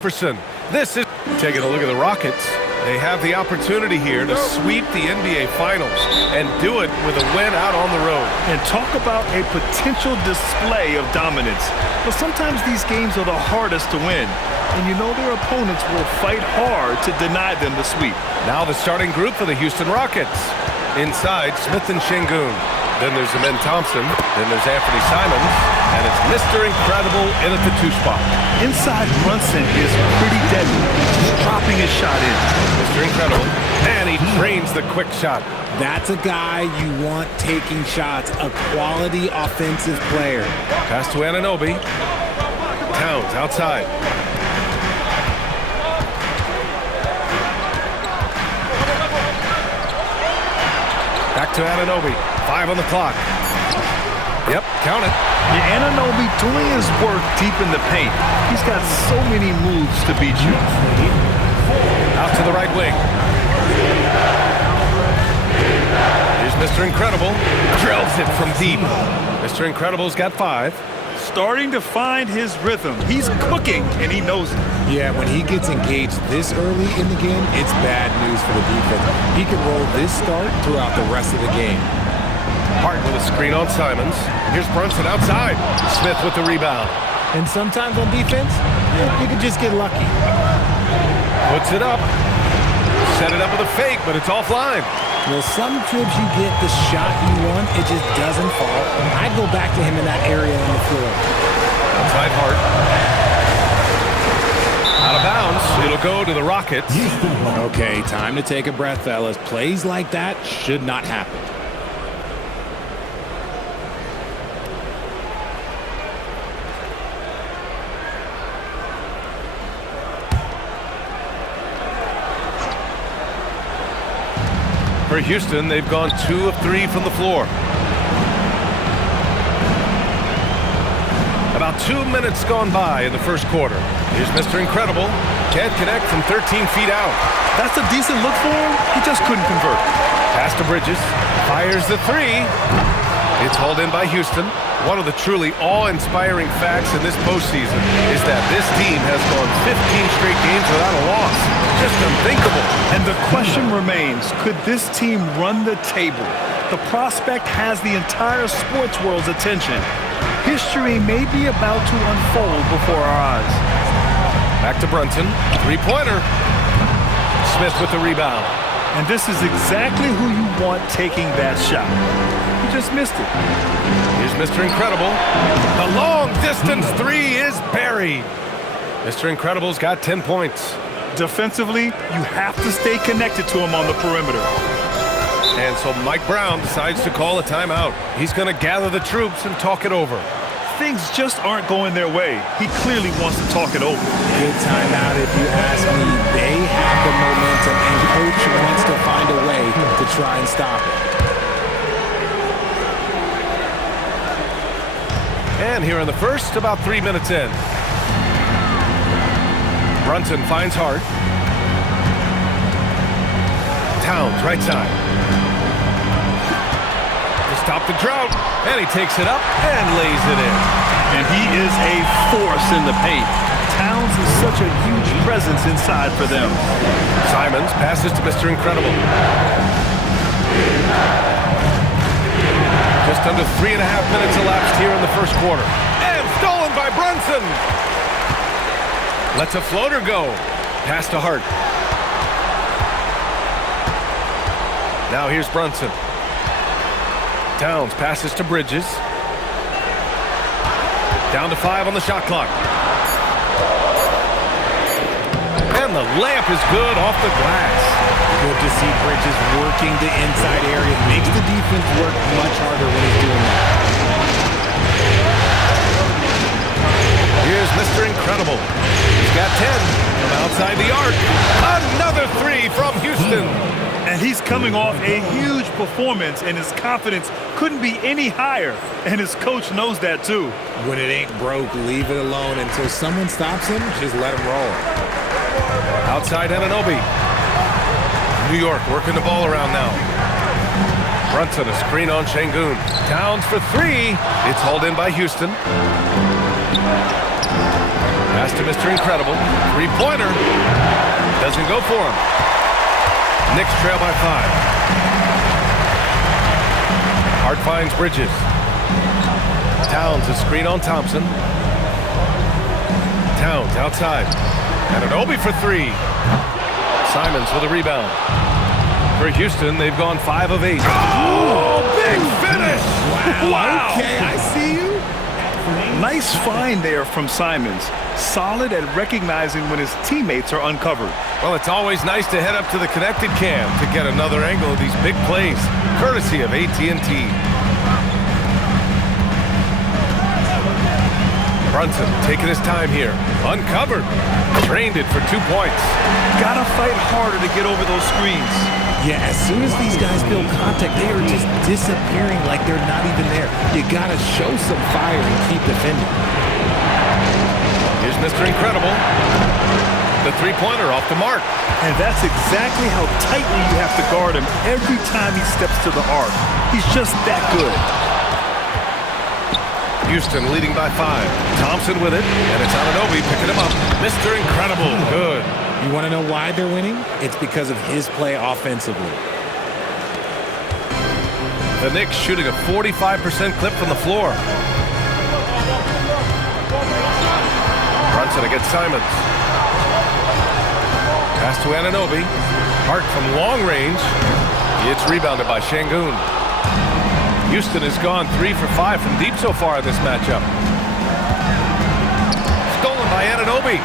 This is taking a look at the Rockets. They have the opportunity here to sweep the NBA Finals and do it with a win out on the road. And talk about a potential display of dominance. But sometimes these games are the hardest to win. And you know their opponents will fight hard to deny them the sweep. Now the starting group for the Houston Rockets. Inside, Smith and Şengün. Then there's Amen Thompson. Then there's Anthony Simons. And it's Mr. Incredible in at the 2 spot. Inside, Brunson is pretty deadly. Just dropping his shot in. Mr. Incredible. And he drains the quick shot. That's a guy you want taking shots. A quality offensive player. Pass to Anunoby. Towns outside. Back to Anunoby. 5 on the clock. Yep, count it. Yeah, Anunoby doing his work deep in the paint. He's got so many moves to beat you. Out to the right wing. Here's Mr. Incredible. Drills it from deep. Mr. Incredible's got 5. Starting to find his rhythm. He's cooking, and he knows it. Yeah, when he gets engaged this early in the game, it's bad news for the defense. He can roll this start throughout the rest of the game. Hart with a screen on Simons. Here's Brunson outside. Smith with the rebound. And sometimes on defense, you can just get lucky. Puts it up. Set it up with a fake, but it's offline. Well, some trips you get the shot you want, it just doesn't fall. I'd go back to him in that area on the floor. Outside Hart. Out of bounds. It'll go to the Rockets. Okay, time to take a breath, fellas. Plays like that should not happen. For Houston, they've gone 2 of 3 from the floor. About 2 minutes gone by in the first quarter. Here's Mr. Incredible. Can't connect from 13 feet out. That's a decent look for him. He just couldn't convert. Pass to Bridges. Fires the 3. It's hauled in by Houston. One of the truly awe-inspiring facts in this postseason is that this team has gone 15 straight games without a loss. Just unthinkable. And the question remains, could this team run the table? The prospect has the entire sports world's attention. History may be about to unfold before our eyes. Back to Brunson. 3-pointer. Smith with the rebound. And this is exactly who you want taking that shot. He just missed it. Here's Mr. Incredible. The long-distance 3 is buried. Mr. Incredible's got 10 points. Defensively, you have to stay connected to him on the perimeter. And so Mike Brown decides to call a timeout. He's going to gather the troops and talk it over. Things just aren't going their way. He clearly wants to talk it over. Good timeout if you ask me. They have the momentum, and coach wants to find a way to try and stop it. And here in the first, about 3 minutes in. Brunson finds Hart. Towns, right side. To stop the drought. And he takes it up and lays it in. And he is a force in the paint. Towns is such a huge presence inside for them. Simons passes to Mr. Incredible. Just under 3.5 minutes elapsed here in the first quarter. And stolen by Brunson. Lets a floater go. Pass to Hart. Now here's Brunson. Towns passes to Bridges. Down to 5 on the shot clock. And the layup is good off the glass. Good to see Bridges working the inside area. Makes the defense work much harder when he's doing that. Here's Mr. Incredible. He's got 10 from outside the arc. Another 3 from Houston. And he's coming off a huge performance, and his confidence couldn't be any higher. And his coach knows that too. When it ain't broke, leave it alone until someone stops him. Just let him roll. Outside Anunoby. New York working the ball around now. Brunson, a screen on Şengün. Towns for 3. It's hauled in by Houston. Pass to Mr. Incredible. Three-pointer. Doesn't go for him. Knicks trail by 5. Hart finds Bridges. Towns a screen on Thompson. Towns outside. And an Obi for 3. Simons with a rebound. For Houston, they've gone 5 of 8. Oh, big finish! Wow. Okay, I see you. Nice find there from Simons. Solid at recognizing when his teammates are uncovered. Well, it's always nice to head up to the connected cam to get another angle of these big plays, courtesy of AT&T. Brunson taking his time here. Uncovered. Drained it for 2 points. Gotta fight harder to get over those screens. Yeah, as soon as these guys build contact, they are just disappearing like they're not even there. You gotta show some fire and keep defending. Here's Mr. Incredible. The three-pointer off the mark. And that's exactly how tightly you have to guard him every time he steps to the arc. He's just that good. Houston leading by 5. Thompson with it, and it's Anunoby picking him up. Mr. Incredible. Good. You want to know why they're winning? It's because of his play offensively. The Knicks shooting a 45% clip from the floor. Brunson against Simons. Pass to Anunoby. Hart from long range. It's rebounded by Şengün. Houston has gone 3 for 5 from deep so far in this matchup. Stolen by Anunoby.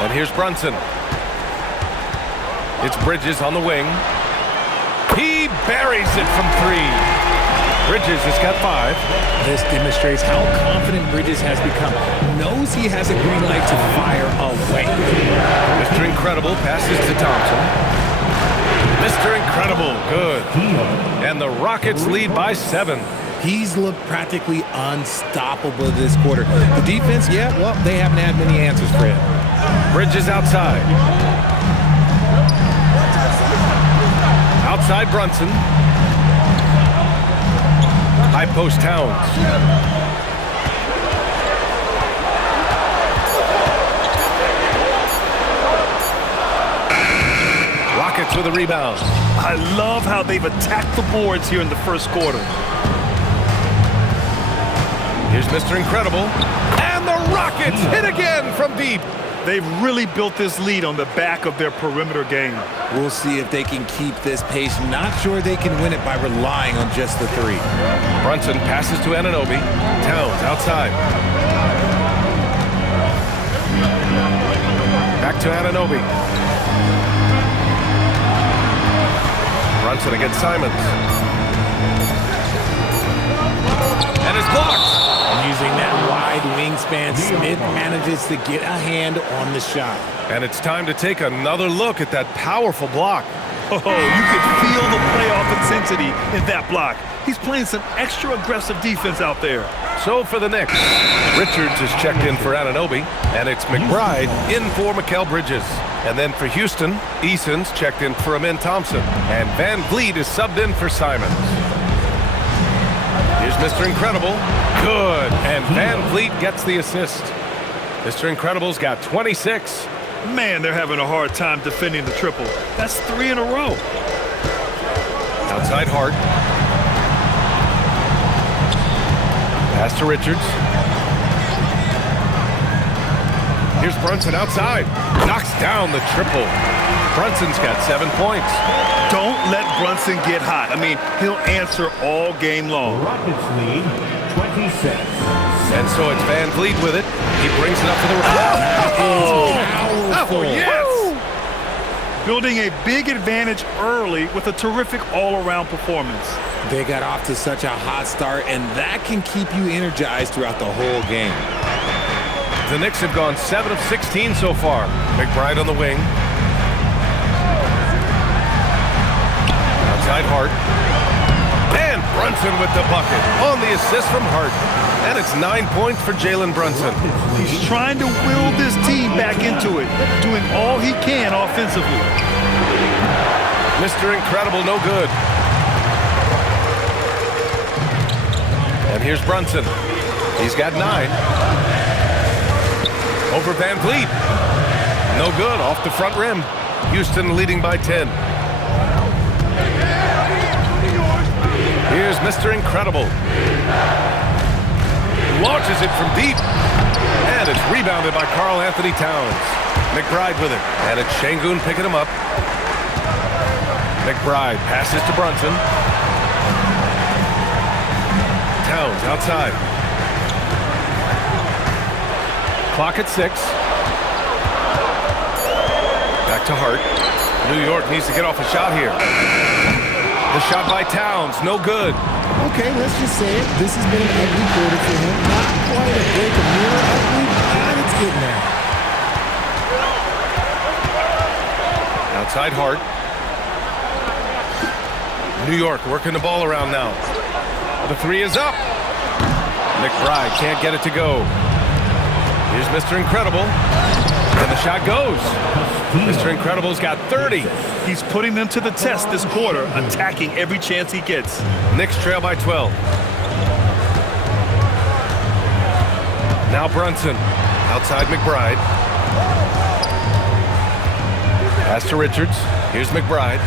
And here's Brunson. It's Bridges on the wing. He buries it from 3. Bridges has got 5. This demonstrates how confident Bridges has become. Knows he has a green light to fire away. Mr. Incredible passes to Thompson. Mr. Incredible, good. And the Rockets lead by 7. He's looked practically unstoppable this quarter. The defense, yeah, well, they haven't had many answers for him. Bridges outside. Outside Brunson. High post Towns. Rockets with a rebound. I love how they've attacked the boards here in the first quarter. Here's Mr. Incredible. And the Rockets hit again from deep. They've really built this lead on the back of their perimeter game. We'll see if they can keep this pace. Not sure they can win it by relying on just the 3. Brunson passes to Anunoby. Towns outside. Back to Anunoby. Brunson against Simons. And it's blocked. Using that wide wingspan, Smith manages to get a hand on the shot. And it's time to take another look at that powerful block. Oh, you could feel the playoff intensity in that block. He's playing some extra aggressive defense out there. So for the Knicks, Richards is checked in for Anunoby, and it's McBride in for Mikal Bridges. And then for Houston, Eason's checked in for Amin Thompson, and Van Vliet is subbed in for Simons. Here's Mr. Incredible. Good. And Van Vliet gets the assist. Mr. Incredible's got 26. Man, they're having a hard time defending the triple. That's 3 in a row. Outside Hart. Pass to Richards. Here's Brunson outside. Knocks down the triple. Brunson's got 7 points. Don't let Brunson get hot. I mean, he'll answer all game long. Rockets lead 26. And so it's Van Vliet with it. He brings it up to the Powerful. yes! Building a big advantage early with a terrific all-around performance. They got off to such a hot start, and that can keep you energized throughout the whole game. The Knicks have gone 7 of 16 so far. McBride on the wing. Outside Hart. And Brunson with the bucket on the assist from Hart. And it's 9 points for Jalen Brunson. He's trying to will this team back into it, doing all he can offensively. Mr. Incredible, no good. And here's Brunson. He's got 9. Over Van Vliet. No good, off the front rim. Houston leading by 10. Here's Mr. Incredible. Launches it from deep. And it's rebounded by Karl Anthony Towns. McBride with it. And it's Şengün picking him up. McBride passes to Brunson. Towns outside. Clock at 6. Back to Hart. New York needs to get off a shot here. The shot by Towns, no good. Okay, let's just say it. This has been an ugly quarter for him. Not quite a break of mirror ugly, but it's getting there. Outside Hart. New York working the ball around now. The 3 is up. McBride can't get it to go. Here's Mr. Incredible. And the shot goes. Mr. Incredible's got 30. He's putting them to the test this quarter, attacking every chance he gets. Knicks trail by 12. Now Brunson. Outside McBride. Pass to Richards. Here's McBride.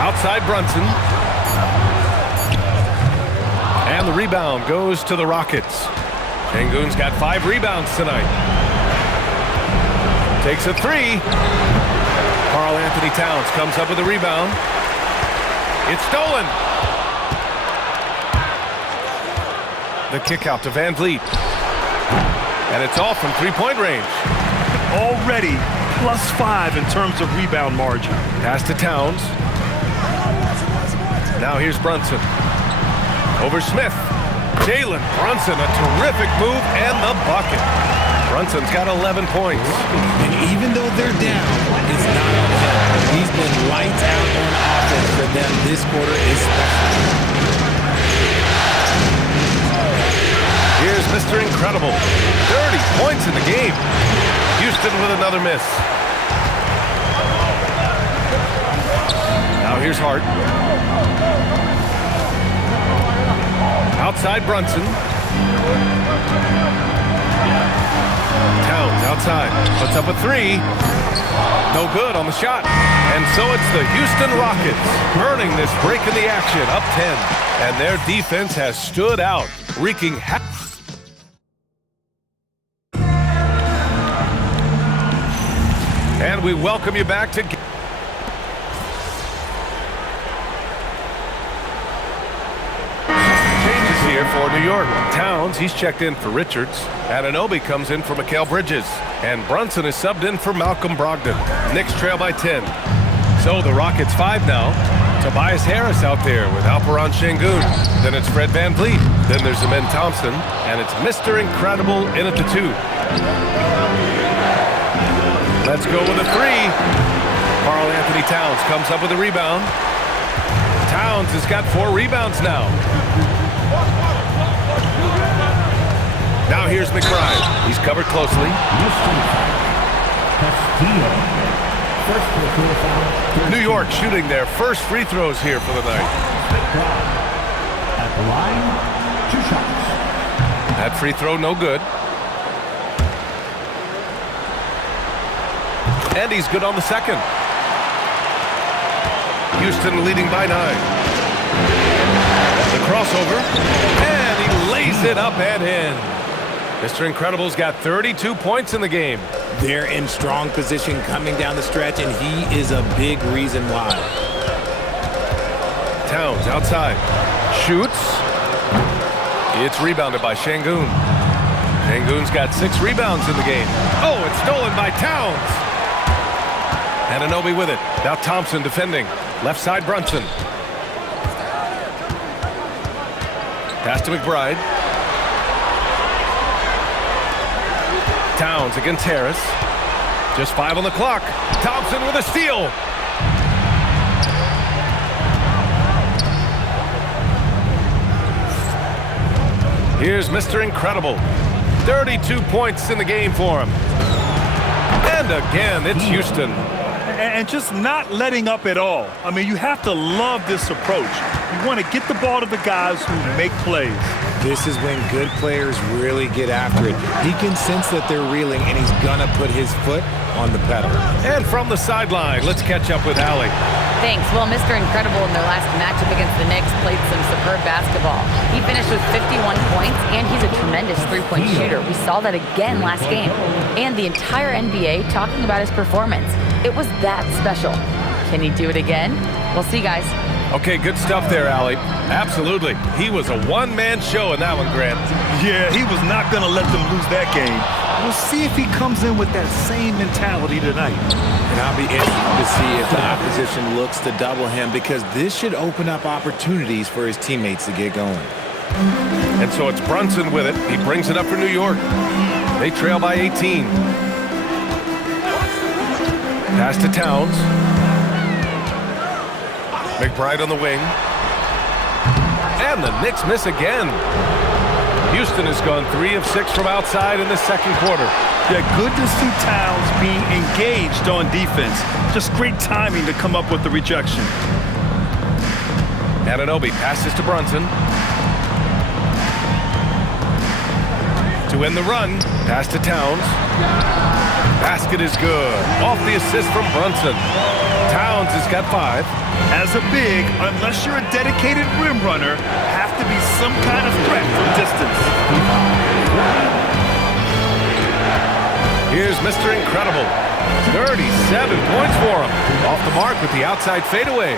Outside Brunson. And the rebound goes to the Rockets. Şengün's got 5 rebounds tonight. Takes a 3. Karl Anthony Towns comes up with a rebound. It's stolen. The kick out to Van Vliet. And it's off from three-point range. Already +5 in terms of rebound margin. Pass to Towns. Now here's Brunson. Over Smith. Jalen Brunson, a terrific move, and the bucket. Brunson's got 11 points. And even though they're down, it's not on him. He's been lights out on offense for them this quarter especially. Here's Mr. Incredible. 30 points in the game. Houston with another miss. Now here's Hart. Outside Brunson. Towns outside. Puts up a 3. No good on the shot. And so it's the Houston Rockets burning this break in the action, up 10. And their defense has stood out, wreaking havoc. And we welcome you back to... Here for New York. Towns, he's checked in for Richards. Anunoby comes in for Mikal Bridges. And Brunson is subbed in for Malcolm Brogdon. Knicks trail by 10. So the Rockets 5 now. Tobias Harris out there with Alperen Şengün. Then it's Fred Van Vliet. Then there's Amen Thompson. And it's Mr. Incredible in at the 2. Let's go with a 3. Karl Anthony Towns comes up with a rebound. Towns has got 4 rebounds now. Now here's McBride. He's covered closely. New York shooting their first free throws here for the night. At the line, 2 shots. That free throw no good. And he's good on the second. Houston leading by 9. The crossover. And he lays it up and in. Mr. Incredible's got 32 points in the game. They're in strong position coming down the stretch, and he is a big reason why. Towns outside. Shoots. It's rebounded by Şengün. Şengün's got 6 rebounds in the game. Oh, it's stolen by Towns. Anunoby with it. Now Thompson defending. Left side Brunson. Pass to McBride. Towns against Harris. Just 5 on the clock. Thompson with a steal. Here's Mr. Incredible. 32 points in the game for him. And again, it's Houston. And just not letting up at all. I mean, you have to love this approach. You want to get the ball to the guys who make plays. This is when good players really get after it. He can sense that they're reeling, and he's going to put his foot on the pedal. And from the sideline, let's catch up with Allie. Thanks. Well, Mr. Incredible in their last matchup against the Knicks played some superb basketball. He finished with 51 points, and he's a tremendous three-point shooter. We saw that again last game. And the entire NBA talking about his performance. It was that special. Can he do it again? We'll see, guys. Okay, good stuff there, Allie. Absolutely. He was a one-man show in that one, Grant. Yeah, he was not going to let them lose that game. We'll see if he comes in with that same mentality tonight. And I'll be interested to see if the opposition looks to double him, because this should open up opportunities for his teammates to get going. And so it's Brunson with it. He brings it up for New York. They trail by 18. Pass to Towns. McBride on the wing. And the Knicks miss again. Houston has gone 3 of 6 from outside in the second quarter. Yeah, good to see Towns being engaged on defense. Just great timing to come up with the rejection. Anunoby passes to Brunson. To end the run, pass to Towns. Basket is good. Off the assist from Brunson. Towns has got 5. As a big, unless you're a dedicated rim runner, have to be some kind of threat from distance. Here's Mr. Incredible. 37 points for him. Off the mark with the outside fadeaway.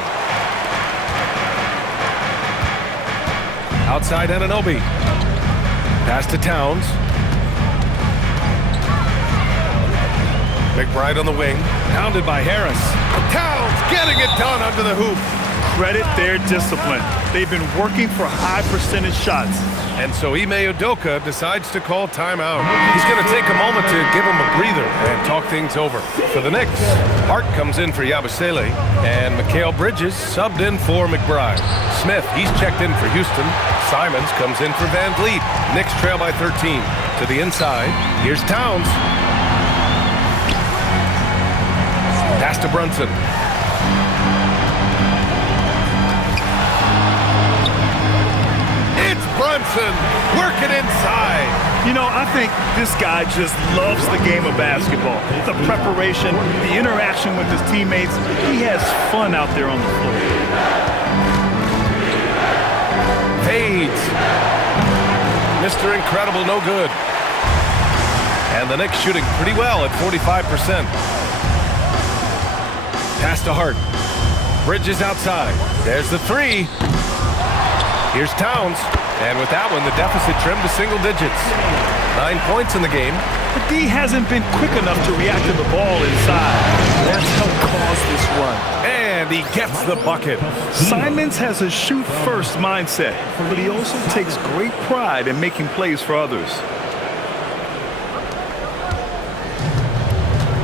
Outside Anunoby. Pass to Towns. McBride on the wing. Pounded by Harris. Towns getting it done under the hoop. Credit their discipline. They've been working for high percentage shots. And so Ime Udoka decides to call timeout. He's going to take a moment to give him a breather and talk things over. For the Knicks, Hart comes in for Yabusele, and Mikal Bridges subbed in for McBride. Smith, he's checked in for Houston. Simons comes in for Van Vliet. Knicks trail by 13. To the inside, here's Towns. Pass to Brunson. It's Brunson working inside. You know, I think this guy just loves the game of basketball. The preparation, the interaction with his teammates. He has fun out there on the floor. Fades. Mr. Incredible, no good. And the Knicks shooting pretty well at 45%. Pass to Hart. Bridges outside. There's the 3. Here's Towns. And with that one, the deficit trimmed to single digits. 9 points in the game. But D hasn't been quick enough to react to the ball inside. That's helped cause this run. And he gets the bucket. Simons has a shoot-first mindset, but he also takes great pride in making plays for others.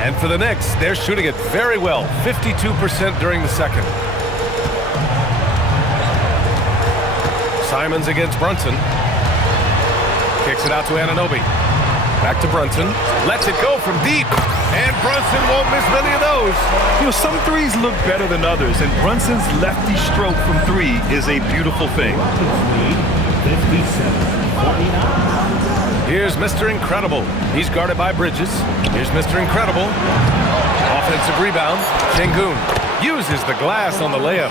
And for the Knicks, they're shooting it very well, 52% during the second. Simons against Brunson. Kicks it out to Anunoby. Back to Brunson. Lets it go from deep. And Brunson won't miss many of those. You know, some threes look better than others, and Brunson's lefty stroke from 3 is a beautiful thing. Here's Mr. Incredible. He's guarded by Bridges. Here's Mr. Incredible. Offensive rebound. Şengün uses the glass on the layup.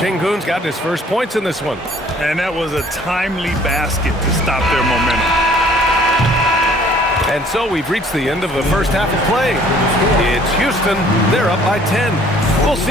Şengün's got his first points in this one. And that was a timely basket to stop their momentum. And so we've reached the end of the first half of play. It's Houston. They're up by 10. We'll see.